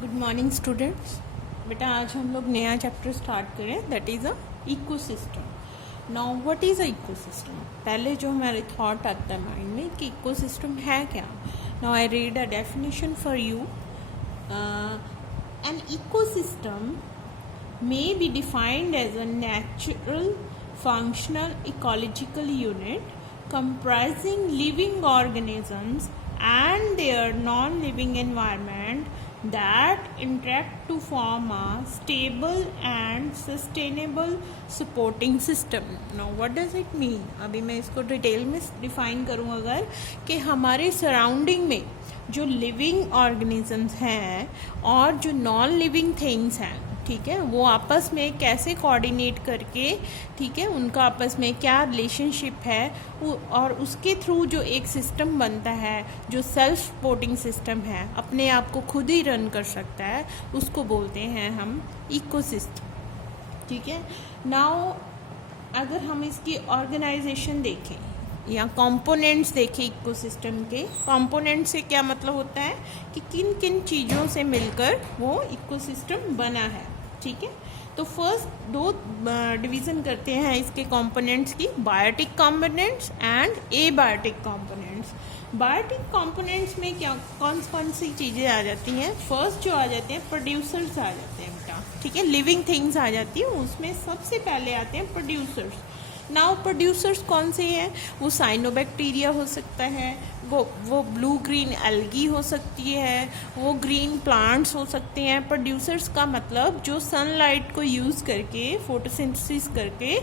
Good morning students. बेटा आज हम लोग नया चैप्टर स्टार्ट करें, that is a ecosystem. Now what is a ecosystem? पहले जो हमारे थॉट आता है माइंड में कि इकोसिस्टम है क्या। Now I read a definition for you. An ecosystem may be defined as a natural functional ecological unit comprising living organisms and their non-living environment that interact to form a stable and sustainable supporting system. Now what does it mean? अभी मैं इसको detail में define करूँ अगर कि हमारे surrounding में जो लिविंग ऑर्गेनिजम्स हैं और जो नॉन लिविंग थिंग्स हैं, ठीक है, वो आपस में कैसे कोऑर्डिनेट करके, ठीक है, उनका आपस में क्या रिलेशनशिप है और उसके थ्रू जो एक सिस्टम बनता है जो सेल्फ सपोर्टिंग सिस्टम है, अपने आप को खुद ही रन कर सकता है, उसको बोलते हैं हम इकोसिस्टम। ठीक है। नाउ अगर हम इसकी ऑर्गेनाइजेशन देखें या कंपोनेंट्स देखें इकोसिस्टम के, कंपोनेंट से क्या मतलब होता है कि किन किन चीज़ों से मिलकर वो इकोसिस्टम बना है। ठीक है। तो फर्स्ट दो डिवीज़न करते हैं इसके कंपोनेंट्स की, biotic components and abiotic components. Biotic components में क्या कौन सी चीज़ें आ जाती हैं? फर्स्ट जो आ जाते हैं प्रोड्यूसर्स आ जाते हैं बेटा, ठीक है, लिविंग थिंग्स आ जाती है, उसमें सबसे पहले आते हैं प्रोड्यूसर्स। नाउ प्रोड्यूसर्स कौन से हैं? वो साइनोबैक्टीरिया हो सकता है, वो ब्लू ग्रीन एल्गी हो सकती है, वो ग्रीन प्लांट्स हो सकते हैं। प्रोड्यूसर्स का मतलब जो सनलाइट को यूज़ करके फोटोसिंथेसिस करके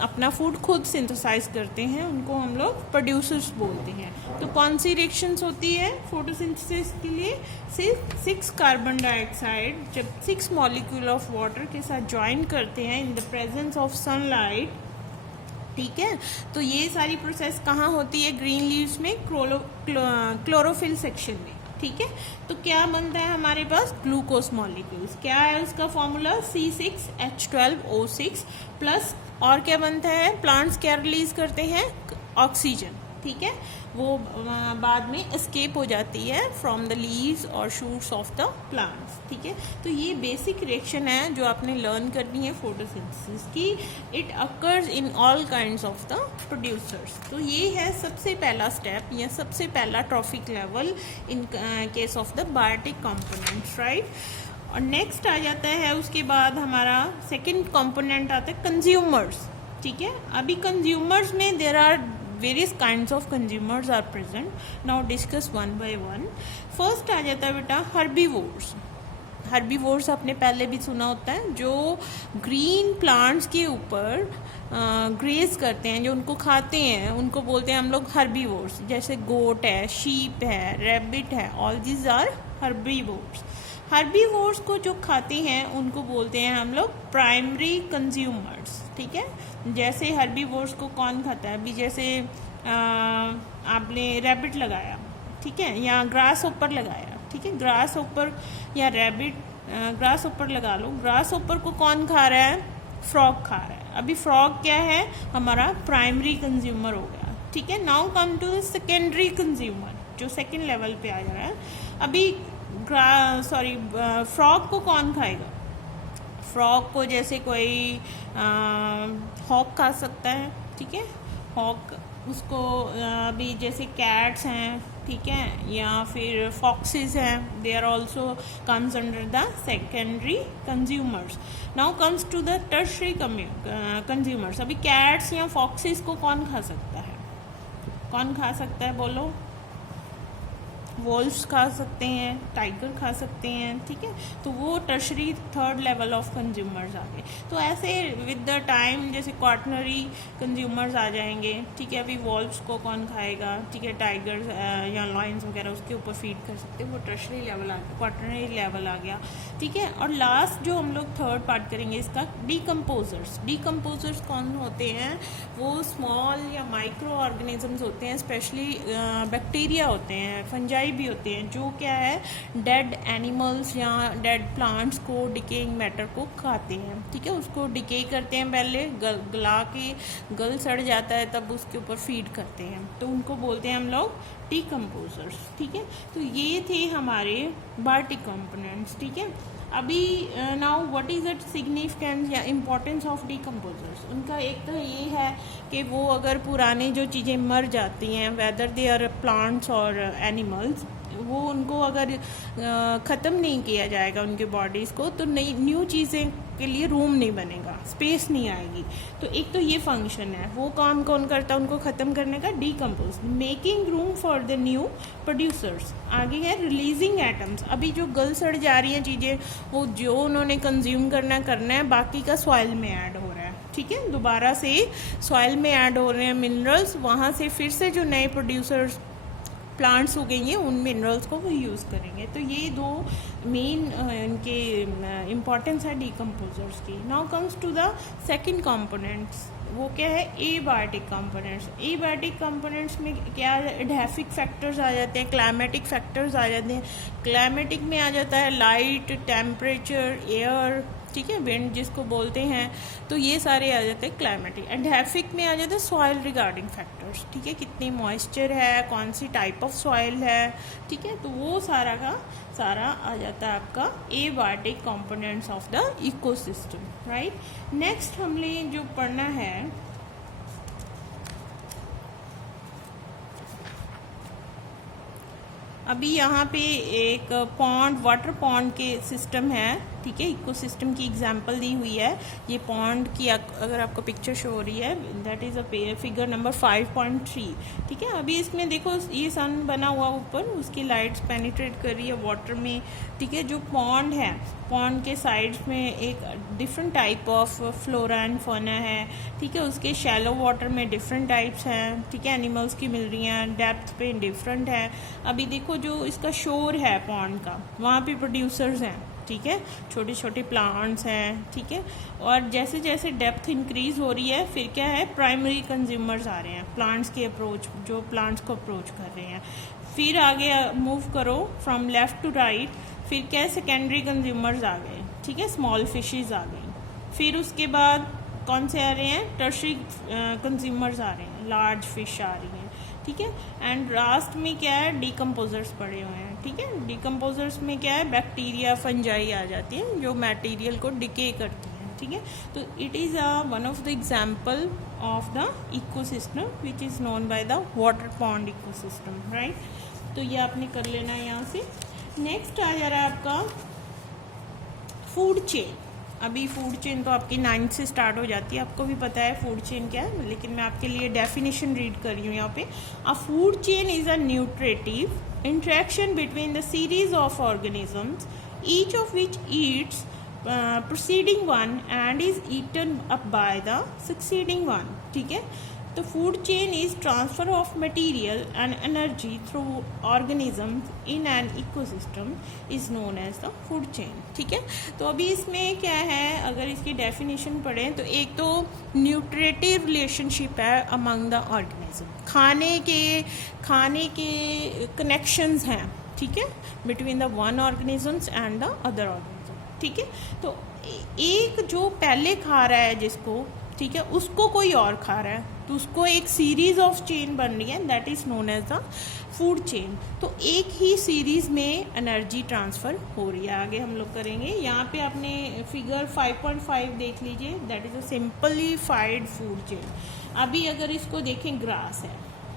अपना फूड खुद सिंथेसाइज करते हैं, उनको हम लोग प्रोड्यूसर्स बोलते हैं। तो कौन सी रिएक्शंस होती है फोटोसिंथेसिस के लिए? सिर्फ 6 कार्बन डाइऑक्साइड जब 6 मॉलिक्यूल ऑफ वाटर के साथ ज्वाइन करते हैं in the presence of sunlight, ठीक है, तो ये सारी प्रोसेस कहाँ होती है? ग्रीन लीव्स में, क्लोरोफिल सेक्शन में। ठीक है। तो क्या बनता है हमारे पास? Glucose molecules. क्या है उसका फॉर्मूला? C6H12O6 प्लस, और क्या बनता है? प्लांट्स क्या रिलीज करते हैं? ऑक्सीजन। ठीक है, वो बाद में एस्केप हो जाती है फ्रॉम द लीव्स और शूट्स ऑफ द प्लांट्स। ठीक है, तो ये बेसिक रिएक्शन है जो आपने लर्न करनी है फोटोसिंथेसिस की। It occurs in all kinds of the producers. तो ये है सबसे पहला स्टेप या सबसे पहला trophic level in case of the biotic components, right. और नेक्स्ट आ जाता है उसके बाद हमारा सेकेंड कंपोनेंट आता है कंज्यूमर्स। ठीक है, अभी कंज्यूमर्स में there are various kinds of consumers are present. Now discuss one by one. First आ जाता है बेटा herbivores. हर्बीवोर्स आपने पहले भी सुना होता है, जो ग्रीन प्लांट्स के ऊपर ग्रेज करते हैं, जो उनको खाते हैं, उनको बोलते हैं हम लोग हर्बीवोर्स। जैसे गोट है, शीप है, रैबिट है, all these are herbivores. Herbivores को जो खाते हैं उनको बोलते हैं हम लोग प्राइमरी कंज्यूमर्स। ठीक है, जैसे हर्बीवोर्स को कौन खाता है? अभी जैसे आपने रैबिट लगाया, ठीक है, या ग्रास ओपर लगाया, ठीक है, ग्रास ओपर या रैबिट, ग्रास ओपर लगा लो। ग्रास ओपर को कौन खा रहा है? फ्रॉग खा रहा है। अभी फ्रॉग क्या है? हमारा प्राइमरी कंज्यूमर हो गया। ठीक है। Now come to the secondary consumer, जो सेकेंड लेवल पे आ जा रहा है। अभी फ्रॉग को कौन खाएगा? फ्रॉग को जैसे कोई हॉक खा सकता है, ठीक है, हॉक उसको अभी जैसे कैट्स हैं, ठीक है, या फिर फॉक्सेस हैं, they are also comes under the secondary consumers. Now comes to the tertiary consumers. अभी कैट्स या फॉक्सेस को कौन खा सकता है? कौन खा सकता है बोलो? वोल्व्स खा सकते हैं, टाइगर खा सकते हैं, ठीक है, तो वो tertiary third level of consumers आ गए। तो ऐसे विद द टाइम जैसे क्वार्टनरी कंज्यूमर्स आ जाएंगे, ठीक है। अभी वोल्व्स को कौन खाएगा? ठीक है, टाइगर या लॉयंस वगैरह उसके ऊपर फीड कर सकते हैं, वो टर्शरी लेवल आ गया, क्वार्टनरी लेवल आ गया। ठीक है, और लास्ट जो हम लोग थर्ड पार्ट करेंगे इसका, डीकम्पोजर्स। डीकम्पोजर्स कौन होते हैं? वो स्मॉल या माइक्रो ऑर्गेनिजम्स होते हैं, स्पेशली बैक्टीरिया होते हैं, फंजाई फंजाई भी होते हैं जो क्या है डेड एनिमल्स या डेड प्लांट्स को डिकेइंग मैटर को खाते हैं, ठीक है, उसको डिके करते हैं, पहले गला के गल सड़ जाता है तब उसके ऊपर फीड करते हैं, तो उनको बोलते हैं हम लोग डिकम्पोजर्स, ठीक है। तो ये थे हमारे बायोटिक कंपोनेंट्स, ठीक है। अभी now what is the significance या इम्पोर्टेंस ऑफ डिकम्पोजर्स, उनका एक तो ये है कि वो अगर पुराने जो चीज़ें मर जाती हैं वेदर दे आर प्लांट्स और एनिमल्स, वो उनको अगर ख़त्म नहीं किया जाएगा उनके बॉडीज़ को तो नई न्यू चीज़ें के लिए रूम नहीं बनेगा, स्पेस नहीं आएगी। तो एक तो ये फंक्शन है, वो काम कौन करता है उनको ख़त्म करने का, decompose, making room for the new producers. आगे है रिलीजिंग एटम्स, अभी जो गल सड़ जा रही हैं चीज़ें वो जो उन्होंने कंज्यूम करना है, बाकी का सॉइल में ऐड हो रहा है, ठीक है, दोबारा से सॉइल में ऐड हो रहे हैं मिनरल्स, वहाँ से फिर से जो नए प्रोड्यूसर्स प्लांट्स उगेंगे उन मिनरल्स को वो यूज़ करेंगे। तो ये दो मेन इनके इम्पॉर्टेंस है डिकम्पोजर्स की। Now comes to the second components, वो क्या है एबायोटिक कंपोनेंट्स। एबायोटिक कंपोनेंट्स में क्या एडहेफिक फैक्टर्स आ जाते हैं, क्लाइमेटिक फैक्टर्स आ जाते हैं। क्लाइमेटिक में आ जाता है लाइट, टेम्परेचर, एयर, ठीक है, विंड जिसको बोलते हैं, तो ये सारे आ जाते हैं क्लाइमेटिक। एडहेफिक में आ जाते हैं सॉइल रिगार्डिंग फैक्टर्स, ठीक है, कितनी मॉइस्चर है, कौन सी टाइप ऑफ सॉइल है, ठीक है, तो वो सारा का सारा आ जाता है आपका abiotic components of the ecosystem, right. Next हमने जो पढ़ना है अभी यहाँ पे एक पॉन्ड, वाटर पॉन्ड के सिस्टम है, ठीक है, इकोसिस्टम की एग्जांपल दी हुई है। ये पॉन्ड की अगर आपको पिक्चर शो हो रही है, that is a figure number 5.3, ठीक है। अभी इसमें देखो ये सन बना हुआ ऊपर, उसकी लाइट्स पेनिट्रेट कर रही है वाटर में, ठीक है। जो पॉन्ड है, पॉन्ड के साइड्स में एक different type of flora and fauna है, ठीक है, उसके शैलो वाटर में डिफरेंट टाइप्स हैं, ठीक है, एनिमल्स की मिल रही हैं, डेप्थ पे डिफरेंट है। अभी देखो जो इसका शोर है पॉन्ड का, वहाँ पे प्रोड्यूसर्स हैं, ठीक है, छोटे छोटे प्लांट्स हैं, ठीक है, और जैसे जैसे डेप्थ इंक्रीज हो रही है फिर क्या है प्राइमरी कंज्यूमर्स आ रहे हैं, प्लांट्स के अप्रोच, जो प्लांट्स को अप्रोच कर रहे हैं। फिर आगे मूव करो फ्रॉम लेफ़्ट टू राइट, फिर क्या है सेकेंडरी कंज्यूमर्स आ गए, ठीक है, स्मॉल फिशेस आ गई। फिर उसके बाद कौन से आ रहे हैं, टर्शरी कंज्यूमर्स आ रहे हैं, लार्ज फिश आ रही हैं, ठीक है। एंड लास्ट में क्या है डिकम्पोजर्स पड़े हुए हैं, ठीक है। डिकम्पोजर्स में क्या है बैक्टीरिया, फंजाई आ जाती है जो मटेरियल को डिके करती हैं, ठीक है। तो it is one of the example of the ecosystem which is known by the water pond ecosystem, right. तो ये आपने कर लेना है यहाँ से। नेक्स्ट आ जा रहा है आपका फूड चेन। अभी फूड चेन तो आपकी 9th से स्टार्ट हो जाती है, आपको भी पता है फूड चेन क्या है, लेकिन मैं आपके लिए डेफिनेशन रीड कर रही हूँ यहाँ पे। अ food chain is a nutritive interaction between the series of organisms, each of which eats preceding one and is eaten up by the succeeding one, ठीक है। तो food chain is transfer of material and energy through organisms in an ecosystem is known as the food chain, ठीक है। तो अभी इसमें क्या है, अगर इसकी डेफिनेशन पढ़ें तो एक तो न्यूट्रेटिव रिलेशनशिप है अमंग द ऑर्गेनिज्म, खाने के कनेक्शंस हैं, ठीक है, between the one organisms and the other organism, ठीक है। तो एक जो पहले खा रहा है जिसको, ठीक है, उसको कोई और खा रहा है तो उसको एक सीरीज ऑफ चेन बन रही है, that is known as the food chain. तो एक ही सीरीज में एनर्जी ट्रांसफर हो रही है। आगे हम लोग करेंगे, यहाँ पे आपने फिगर 5.5 देख लीजिए, that is a simplified food chain. अभी अगर इसको देखें, ग्रास है,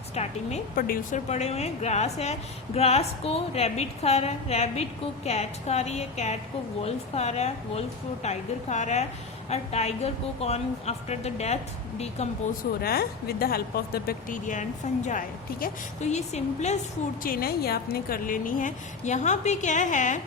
स्टार्टिंग में प्रोड्यूसर पड़े हुए हैं, ग्रास है, ग्रास को रैबिट खा रहा है, रैबिट को कैट खा रही है, कैट को वुल्फ खा रहा है, वुल्फ को टाइगर खा रहा है, और टाइगर को कौन आफ्टर द डेथ डिकम्पोज हो रहा है with the help of the bacteria and fungi, ठीक है। तो ये सिंपलेस्ट फूड चेन है, ये आपने कर लेनी है। यहाँ पे क्या है,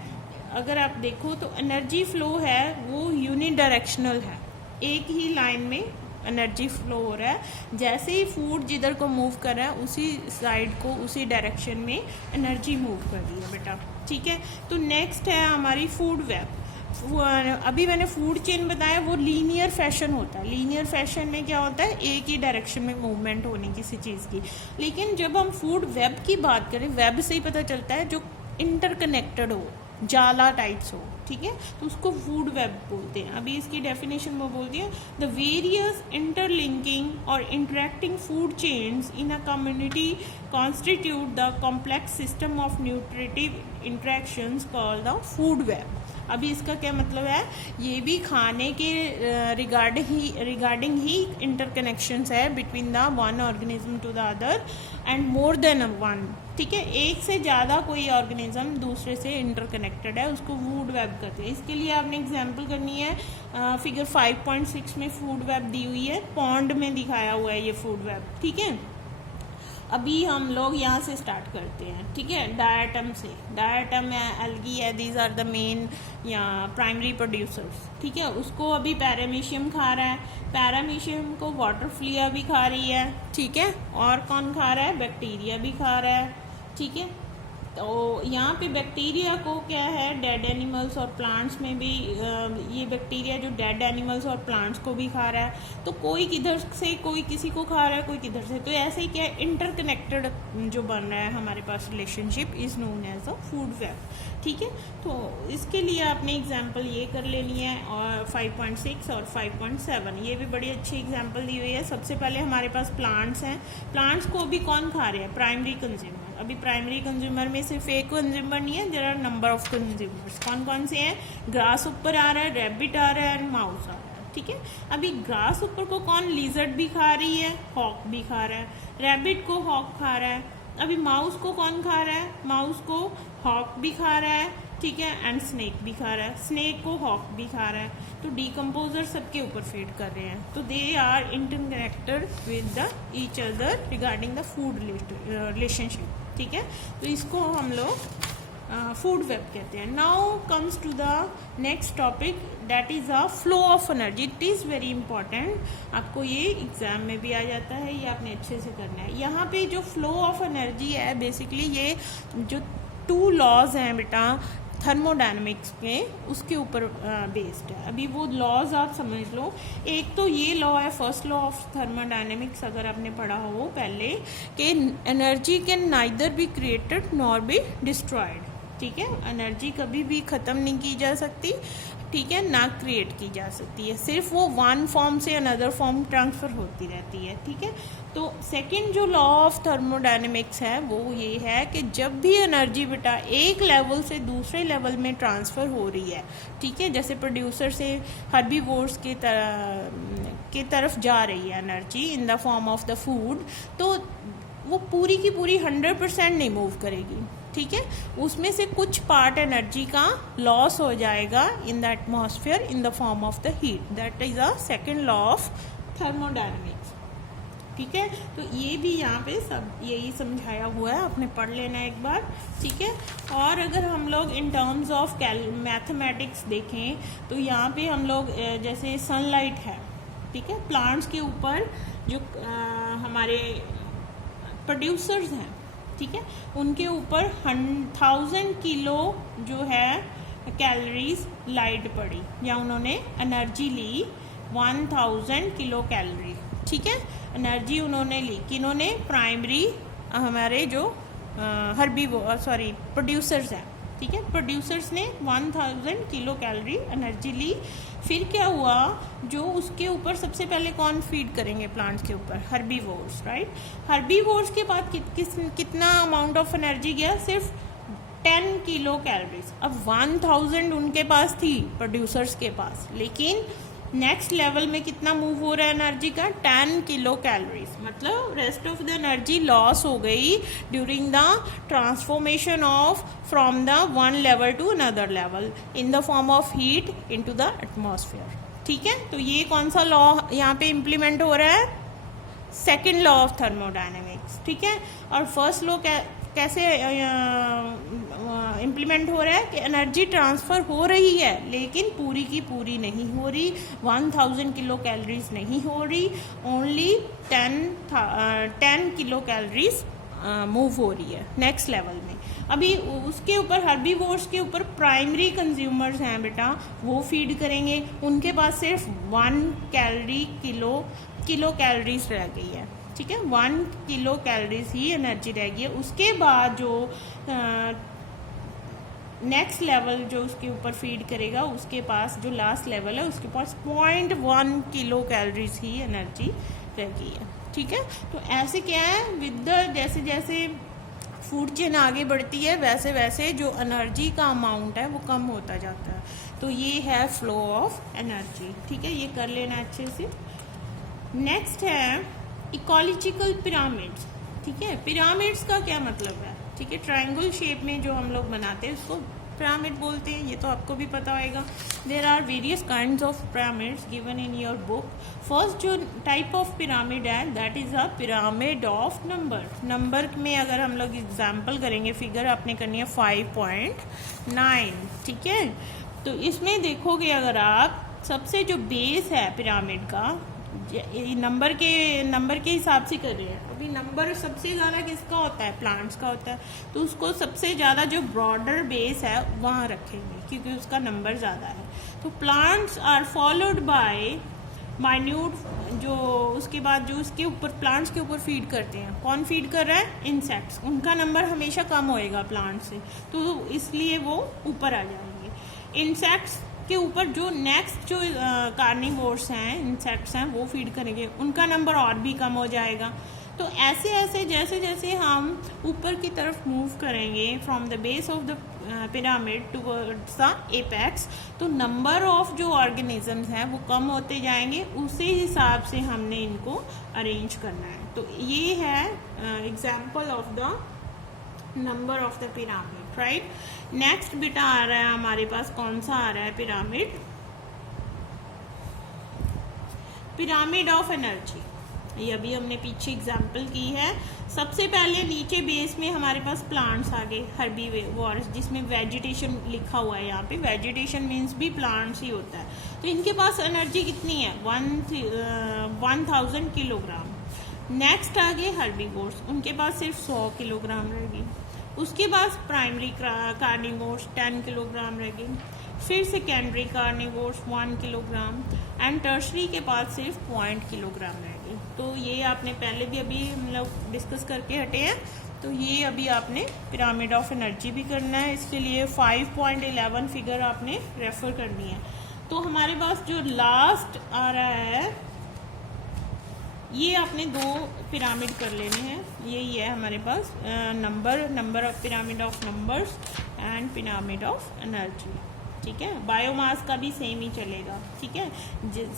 अगर आप देखो तो एनर्जी फ्लो है वो यूनिडायरेक्शनल है, एक ही लाइन में एनर्जी फ्लो हो रहा है, जैसे ही फूड जिधर को मूव कर रहा है उसी साइड को, उसी डायरेक्शन में एनर्जी मूव कर रही है बेटा, ठीक है। तो नेक्स्ट है हमारी फूड वेब। अभी मैंने फूड चेन बताया, वो लीनियर फैशन होता है। लीनियर फैशन में क्या होता है, एक ही डायरेक्शन में मूवमेंट होने किसी चीज़ की। लेकिन जब हम फूड वेब की बात करें, वेब से ही पता चलता है जो इंटरकनेक्टेड हो, जाला टाइप्स हो, ठीक है, तो उसको फूड वेब बोलते हैं। अभी इसकी डेफिनेशन वो बोलती है, द वेरियस इंटरलिंकिंग और interacting food chains in a community constitute the complex system of nutritive interactions called the food web. अभी इसका क्या मतलब है, ये भी खाने के रिगार्डिंग ही इंटरकनेक्शंस है between the one organism to the other and more than one, ठीक है, एक से ज़्यादा कोई ऑर्गेनिज्म दूसरे से इंटरकनेक्टेड है, उसको फूड वेब कहते हैं। इसके लिए आपने एग्जांपल करनी है, फिगर 5.6 में फूड वेब दी हुई है, पॉन्ड में दिखाया हुआ है ये फूड वेब, ठीक है। अभी हम लोग यहाँ से स्टार्ट करते हैं, ठीक है, डायटम से। डायटम है, एल्गी है, दीज आर द मेन या प्राइमरी प्रोड्यूसर्स, ठीक है। उसको अभी पैरामीशियम खा रहा है, पैरामीशियम को वाटर फ्लिया भी खा रही है, ठीक है। और कौन खा रहा है, बैक्टीरिया भी खा रहा है, ठीक है। तो यहाँ पे बैक्टीरिया को क्या है, डेड एनिमल्स और प्लांट्स में भी ये बैक्टीरिया जो डेड एनिमल्स और प्लांट्स को भी खा रहा है, तो कोई किधर से कोई किसी को खा रहा है, कोई किधर से, तो ऐसे ही क्या इंटरकनेक्टेड जो बन रहा है हमारे पास relationship is known as a food web, ठीक है। तो इसके लिए आपने एग्जाम्पल ये कर लेनी है, और 5.6 और 5.7 ये भी बड़ी अच्छी एग्जाम्पल दी हुई है। सबसे पहले हमारे पास प्लांट्स हैं, प्लांट्स को भी कौन खा रहे हैं, प्राइमरी कंज्यूमर। अभी प्राइमरी कंज्यूमर में सिर्फ एक कंज्यूमर नहीं है, there are number of consumers. कौन कौन से हैं, ग्रास ऊपर आ रहा है, रैबिट आ रहा है एंड माउस आ रहा है, ठीक है। अभी ग्रास ऊपर को कौन, लिजर्ड भी खा रही है, हॉक भी खा रहा है, रैबिट को हॉक खा रहा है। अभी माउस को कौन खा रहा है, माउस को हॉक भी खा रहा है, ठीक है, एंड स्नेक भी खा रहा है, स्नेक को हॉक भी खा रहा है। तो डीकम्पोजर सबके ऊपर फीड कर रहे हैं, तो they are interconnected with the each other regarding the food relationship, ठीक है। तो इसको हम लोग फूड वेब कहते हैं। Now comes to the next topic, that is a flow of energy. It is very important, आपको ये एग्जाम में भी आ जाता है, ये आपने अच्छे से करना है। यहाँ पे जो फ्लो ऑफ एनर्जी है, बेसिकली ये जो 2 लॉज हैं बेटा थर्मोडायनेमिक्स के, उसके ऊपर बेस्ड है। अभी वो लॉज आप समझ लो। एक तो ये लॉ है, फर्स्ट लॉ ऑफ थर्मोडायनेमिक्स, अगर आपने पढ़ा हो पहले, कि energy can neither be created nor be destroyed, ठीक है। एनर्जी कभी भी ख़त्म नहीं की जा सकती, ठीक है, ना क्रिएट की जा सकती है, सिर्फ वो वन फॉर्म से अनदर फॉर्म ट्रांसफ़र होती रहती है, ठीक है। तो सेकंड जो लॉ ऑफ थर्मोडायनेमिक्स है वो ये है कि जब भी एनर्जी बेटा एक लेवल से दूसरे लेवल में ट्रांसफ़र हो रही है, ठीक है, जैसे प्रोड्यूसर से हर्बीवोर्स की तरफ जा रही है energy in the form of the food, तो वो पूरी की पूरी 100% नहीं मूव करेगी, ठीक है। उसमें से कुछ पार्ट एनर्जी का लॉस हो जाएगा in the atmosphere in the form of the heat, that is a second law of thermodynamics, ठीक है। तो ये भी यहाँ पे सब यही समझाया हुआ है, आपने पढ़ लेना एक बार, ठीक है। और अगर हम लोग इन टर्म्स ऑफ मैथमेटिक्स देखें तो यहाँ पे हम लोग जैसे सनलाइट है, ठीक है, प्लांट्स के ऊपर जो हमारे प्रोड्यूसर्स हैं, ठीक है, उनके ऊपर 1000 किलो जो है कैलोरीज लाइट पड़ी, या उन्होंने एनर्जी ली 1000 किलो कैलोरी, ठीक है, एनर्जी उन्होंने ली। किन्होंने, प्राइमरी हमारे जो प्रोड्यूसर्स हैं, ठीक है, प्रोड्यूसर्स ने 1000 किलो कैलोरी एनर्जी ली। फिर क्या हुआ, जो उसके ऊपर सबसे पहले कौन फीड करेंगे प्लांट्स के ऊपर, हर्बीवोर्स, राइट। हर्बीवोर्स के बाद कितना अमाउंट ऑफ एनर्जी गया, सिर्फ 10 किलो कैलोरीज। अब 1000 उनके पास थी प्रोड्यूसर्स के पास, लेकिन नेक्स्ट लेवल में कितना मूव हो रहा है एनर्जी का, 10 किलो कैलोरीज, मतलब rest of the energy loss हो गई during the transformation of from the one level to another level in the form of heat into the atmosphere, ठीक है। तो ये कौन सा लॉ यहाँ पे इम्प्लीमेंट हो रहा है, सेकेंड लॉ ऑफ थर्मोडायनेमिक्स, ठीक है। और फर्स्ट लॉ कैसे इम्प्लीमेंट हो रहा है कि एनर्जी ट्रांसफ़र हो रही है, लेकिन पूरी की पूरी नहीं हो रही, 1000 किलो कैलोरीज नहीं हो रही, ओनली 10 किलो कैलोरीज मूव हो रही है नेक्स्ट लेवल में। अभी उसके ऊपर हर्बीवोर्स के ऊपर प्राइमरी कंज्यूमर्स हैं बेटा, वो फीड करेंगे, उनके पास सिर्फ 1 कैलोरी किलो कैलोरीज रह गई है, ठीक है, 1 किलो कैलोरीज ही एनर्जी रह गई है। उसके बाद जो नेक्स्ट लेवल जो उसके ऊपर फीड करेगा, उसके पास जो लास्ट लेवल है उसके पास 0.1 किलो कैलोरीज ही एनर्जी रह गई है, ठीक है। तो ऐसे क्या है, विद द जैसे जैसे फूड चेन आगे बढ़ती है वैसे वैसे जो एनर्जी का अमाउंट है वो कम होता जाता है। तो ये है फ्लो ऑफ एनर्जी, ठीक है, ये कर लेना अच्छे से। नेक्स्ट है इकोलॉजिकल पिरामिड्स, ठीक है। पिरामिड्स का क्या मतलब है, ठीक है, ट्रायंगल शेप में जो हम लोग बनाते हैं उसको पिरामिड बोलते हैं, ये तो आपको भी पता होगा। There are various kinds of pyramids given in your book. First जो टाइप ऑफ पिरामिड है that is a pyramid of number में अगर हम लोग एग्जाम्पल करेंगे, फिगर आपने करनी है 5.9, ठीक है। तो इसमें देखोगे अगर आप सबसे जो बेस है पिरामिड का, नंबर के हिसाब से कर रहे हैं, अभी नंबर सबसे ज़्यादा किसका होता है, प्लांट्स का होता है, तो उसको सबसे ज़्यादा जो ब्रॉडर बेस है वहाँ रखेंगे क्योंकि उसका नंबर ज़्यादा है। तो plants are followed by minute, जो उसके बाद जो उसके ऊपर प्लांट्स के ऊपर फीड करते हैं, कौन फीड कर रहा है, इंसेक्ट्स, उनका नंबर हमेशा कम होएगा प्लांट से, तो इसलिए वो ऊपर आ जाएंगे। इंसेक्ट्स के ऊपर जो नेक्स्ट जो कार्निवोर्स हैं, इंसेक्ट्स हैं, वो फीड करेंगे, उनका नंबर और भी कम हो जाएगा। तो ऐसे ऐसे जैसे जैसे हम ऊपर की तरफ मूव करेंगे from the base of the pyramid towards the apex, तो नंबर ऑफ जो ऑर्गेनिजम्स हैं वो कम होते जाएंगे, उसी हिसाब से हमने इनको अरेंज करना है। तो ये है example of the number of the pyramid, right. Next बेटा आ रहा है हमारे पास, कौन सा आ रहा है पिरामिड, पिरामिड ऑफ एनर्जी। ये अभी हमने पीछे एग्जाम्पल की है। सबसे पहले नीचे बेस में हमारे पास प्लांट्स आ गए, हर्बीवोर्स, जिसमें वेजिटेशन लिखा हुआ है, यहाँ पे वेजिटेशन मीन्स भी प्लांट्स ही होता है। तो इनके पास एनर्जी कितनी है, 1000 किलोग्राम। नेक्स्ट आ गए हर्बीवोर्स, उनके पास सिर्फ 100 किलोग्राम रहेगी। उसके बाद प्राइमरी कार्निवोर्स 10 किलोग्राम रहेगी, फिर secondary carnivores 1 kilogram, and tertiary के पास सिर्फ 0.1 किलोग्राम रहेगी। तो ये आपने पहले भी अभी मतलब डिस्कस करके हटे हैं, तो ये अभी आपने पिरामिड ऑफ एनर्जी भी करना है, इसके लिए 5.11 फिगर आपने रेफर करनी है। तो हमारे पास जो लास्ट आ रहा है, ये आपने 2 पिरामिड कर लेने हैं, यही है हमारे पास number of pyramid of numbers and pyramid of energy, ठीक है। बायोमास का भी सेम ही चलेगा, ठीक है,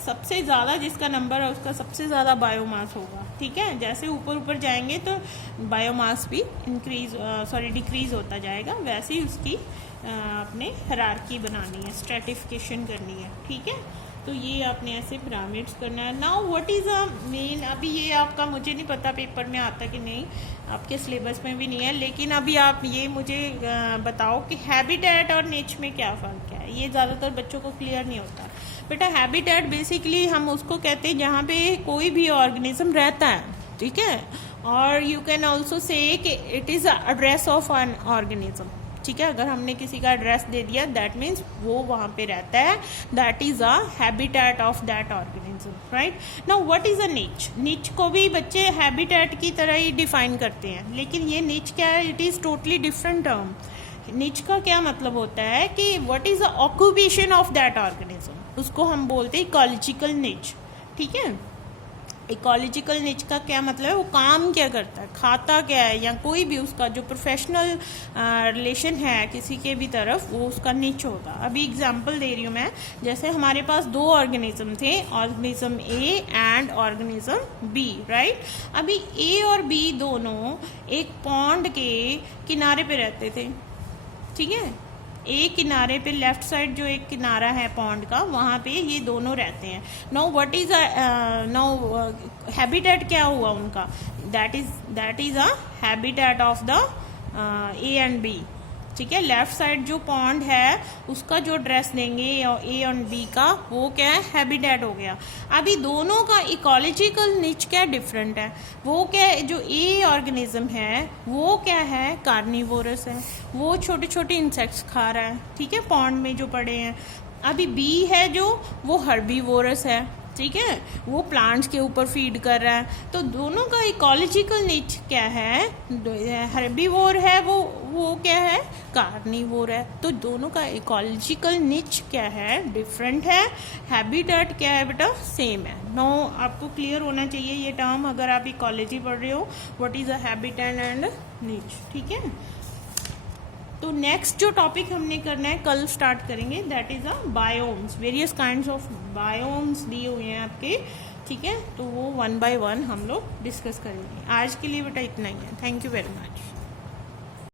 सबसे ज़्यादा जिसका नंबर है उसका सबसे ज़्यादा बायोमास होगा, ठीक है। जैसे ऊपर ऊपर जाएंगे तो बायोमास भी डिक्रीज होता जाएगा, वैसे ही उसकी आपने हायरार्की बनानी है, स्ट्रेटिफिकेशन करनी है, ठीक है। तो ये आपने ऐसे पिरामिड्स करना है। Now what is a main, अभी ये आपका मुझे नहीं पता पेपर में आता कि नहीं, आपके सिलेबस में भी नहीं है, लेकिन अभी आप ये मुझे बताओ कि हैबिटेट और निच में क्या फ़र्क है। ये ज़्यादातर बच्चों को क्लियर नहीं होता। बेटा हैबिटेट बेसिकली हम उसको कहते हैं जहाँ पे कोई भी ऑर्गेनिज्म रहता है, ठीक है, और यू कैन ऑल्सो से कि it is a address of an organism, ठीक है। अगर हमने किसी का एड्रेस दे दिया दैट मीन्स वो वहाँ पे रहता है, that is a habitat of that organism, right. Now what is a निच, निच को भी बच्चे हैबिटेट की तरह ही डिफाइन करते हैं, लेकिन ये निच क्या है, it is totally different term. निच का क्या मतलब होता है कि what is the occupation of that organism, उसको हम बोलते हैं इकोलॉजिकल निच, ठीक है। इकोलॉजिकल निच का क्या मतलब है, वो काम क्या करता है, खाता क्या है, या कोई भी उसका जो प्रोफेशनल रिलेशन है किसी के भी तरफ, वो उसका निच होगा। अभी एग्जांपल दे रही हूँ मैं, जैसे हमारे पास 2 ऑर्गेनिज्म थे, organism A and organism B, right. अभी ए और बी दोनों एक पॉन्ड के किनारे पे रहते थे, ठीक है। एक किनारे पे लेफ्ट साइड जो एक किनारा है पॉन्ड का, वहाँ पे ये दोनों रहते हैं। Now what is now habitat क्या हुआ उनका, that is a habitat of the A and B, ठीक है। लेफ्ट साइड जो पॉन्ड है उसका जो ड्रेस देंगे ए और बी का, वो क्या है, हैबिटेट हो गया। अभी दोनों का इकोलॉजिकल निच क्या डिफरेंट है। वो क्या है, जो ए ऑर्गेनिज्म है वो क्या है, कार्निवोरस है, वो छोटे छोटे इंसेक्ट्स खा रहा है, ठीक है, पॉन्ड में जो पड़े हैं। अभी बी है जो, वो हर्बीवोरस है, ठीक है, वो प्लांट्स के ऊपर फीड कर रहा है। तो दोनों का इकोलॉजिकल निच क्या है, हर्बीवोर है वो क्या है, कार्निवोर है। तो दोनों का इकोलॉजिकल निच क्या है, डिफरेंट है। हैबिटेट क्या है बेटा, सेम है। नो, आपको क्लियर होना चाहिए ये टर्म अगर आप इकोलॉजी पढ़ रहे हो, what is a habitat and निच, ठीक है। तो नेक्स्ट जो टॉपिक हमने करना है, कल स्टार्ट करेंगे, that is a biomes. Various kinds of biomes दिए हुए हैं आपके, ठीक है। तो वो 1 by 1 हम लोग डिस्कस करेंगे। आज के लिए बेटा इतना ही है। Thank you very much.